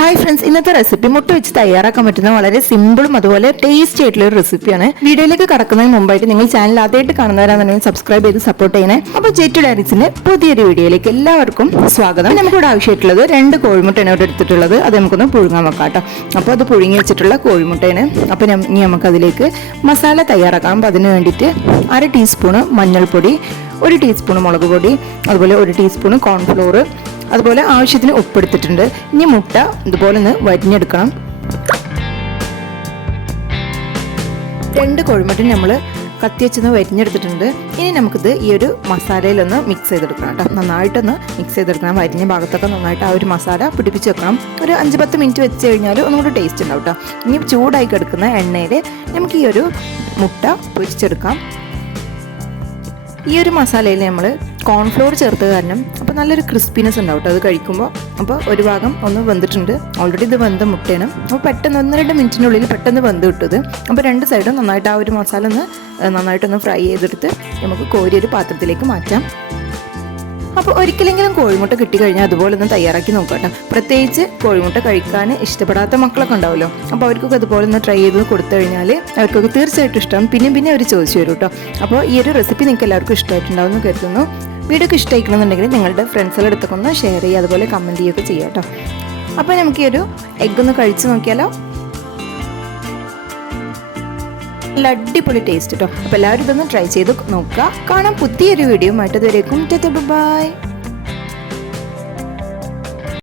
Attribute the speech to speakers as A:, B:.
A: Hi friends ഇന്നത്തെ recipe മുട്ട വെച്ച് തയ്യാറാക്കാൻ പറ്റുന്ന വളരെ സിമ്പിളും അതുപോലെ ടേസ്റ്റി ആയിട്ടുള്ള ഒരു റെസിപ്പിയാണ് വീഡിയോയിലേക്ക് കടക്കുന്നതിന് മുമ്പായിട്ട് നിങ്ങൾ ചാനൽ ആദ്യമായിട്ട് കാണുന്നവരാണെന്നുണ്ടെങ്കിൽ സബ്സ്ക്രൈബ് ചെയ്ത് സപ്പോർട്ട് ചെയ്യണേ. അപ്പോൾ ജെറ്റു ഡയറീസിന്റെ പുതിയൊരു വീഡിയോയിലേക്ക് എല്ലാവർക്കും സ്വാഗതം. നമുക്കിവിടെ ആവശ്യമായിട്ടുള്ളത് രണ്ട് കോഴിമുട്ടയാണ് ഇവിടെ എടുത്തിട്ടുള്ളത്. അത് നമുക്കൊന്ന് പുഴുങ്ങാൻ വെക്കാം കേട്ടോ. അപ്പോൾ അത് പുഴുങ്ങി വെച്ചിട്ടുള്ള കോഴിമുട്ടയാണ്. അപ്പോൾ ഇനി നമുക്ക് അതിലേക്ക് മസാല തയ്യാറാക്കാം. അപ്പോൾ അതിന് വേണ്ടിയിട്ട് അര ടീസ്പൂണ് മഞ്ഞൾപ്പൊടി ഒരു ടീസ്പൂൺ മുളക് പൊടി അതുപോലെ ഒരു ടീസ്പൂൺ കോൺഫ്ലോർ അതുപോലെ ആവശ്യത്തിന് ഉപ്പെടുത്തിട്ടുണ്ട് ഇനി മുട്ട ഇതുപോലെ ഒന്ന് വരിഞ്ഞെടുക്കണം. രണ്ട് കോഴിമുട്ട നമ്മൾ കത്തി വെച്ചൊന്ന് വരിഞ്ഞെടുത്തിട്ടുണ്ട്. ഇനി നമുക്കിത് ഈ ഒരു മസാലയിലൊന്ന് മിക്സ് ചെയ്തെടുക്കണം കേട്ടോ. നന്നായിട്ടൊന്ന് മിക്സ് ചെയ്തെടുക്കണം. വരിഞ്ഞ ഭാഗത്തൊക്കെ നന്നായിട്ട് ആ ഒരു മസാല പിടിപ്പിച്ച് വെക്കണം. ഒരു അഞ്ച് പത്ത് മിനിറ്റ് വെച്ച് കഴിഞ്ഞാൽ ഒന്നുകൂടി ടേസ്റ്റ് ഉണ്ടാവും കേട്ടോ. ഇനി ചൂടായി കിടക്കുന്ന എണ്ണയിൽ നമുക്ക് ഈ ഒരു മുട്ട പൊരിച്ചെടുക്കാം. ഈ ഒരു മസാലയിൽ നമ്മൾ കോൺഫ്ലോർ ചേർത്ത് കാരണം അപ്പോൾ നല്ലൊരു ക്രിസ്പിനെസ് ഉണ്ടാവും അത് കഴിക്കുമ്പോൾ അപ്പോൾ ഒരു ഭാഗം ഒന്ന് വെന്തിട്ടുണ്ട്. ഓൾറെഡി ഇത് വെന്ത മുട്ടയാണ്. അപ്പോൾ പെട്ടെന്ന് ഒന്ന് രണ്ട് മിനിറ്റിനുള്ളിൽ പെട്ടെന്ന് വെന്ത് കിട്ടുന്നത് അപ്പോൾ രണ്ട് സൈഡും നന്നായിട്ട് ആ ഒരു മസാല ഒന്ന് നന്നായിട്ടൊന്ന് ഫ്രൈ ചെയ്തെടുത്ത് നമുക്ക് കോരി ഒരു പാത്രത്തിലേക്ക് മാറ്റാം. അപ്പോൾ ഒരിക്കലെങ്കിലും കോഴിമുട്ട കിട്ടിക്കഴിഞ്ഞാൽ അതുപോലെ ഒന്ന് തയ്യാറാക്കി നോക്കുക കേട്ടോ പ്രത്യേകിച്ച് കോഴിമുട്ട കഴിക്കാൻ ഇഷ്ടപ്പെടാത്ത മക്കളൊക്കെ ഉണ്ടാവുമല്ലോ. അപ്പോൾ അവർക്കൊക്കെ അതുപോലെ ഒന്ന് ട്രൈ ചെയ്ത് കൊടുത്തു കഴിഞ്ഞാൽ അവർക്കൊക്കെ തീർച്ചയായിട്ടും ഇഷ്ടം. പിന്നെയും പിന്നെ അവർ ചോദിച്ചു വരും കേട്ടോ അപ്പോൾ ഈ ഒരു റെസിപ്പി നിങ്ങൾക്ക് എല്ലാവർക്കും ഇഷ്ടമായിട്ടുണ്ടാവും എന്ന് കരുതുന്നു. വീഡിയോക്ക് ഇഷ്ടമായിക്കണമെന്നുണ്ടെങ്കിൽ നിങ്ങളുടെ ഫ്രണ്ട്സിലെടുത്തൊക്കെ ഒന്ന് ഷെയർ ചെയ്യുക അതുപോലെ കമന്റ് ചെയ്യുകയൊക്കെ ചെയ്യാം കേട്ടോ. അപ്പോൾ നമുക്ക് ഈ ഒരു എഗ്ഗ് ഒന്ന് കഴിച്ച് നോക്കിയാലോ? നല്ല അടിപൊളി ടേസ്റ്റ് കേട്ടോ. അപ്പോൾ എല്ലാവരും ഇതൊന്ന് ട്രൈ ചെയ്ത് നോക്കുക. കാണാം പുതിയൊരു വീഡിയോ ആയിട്ട് ഇതുവരേക്കും ബൈ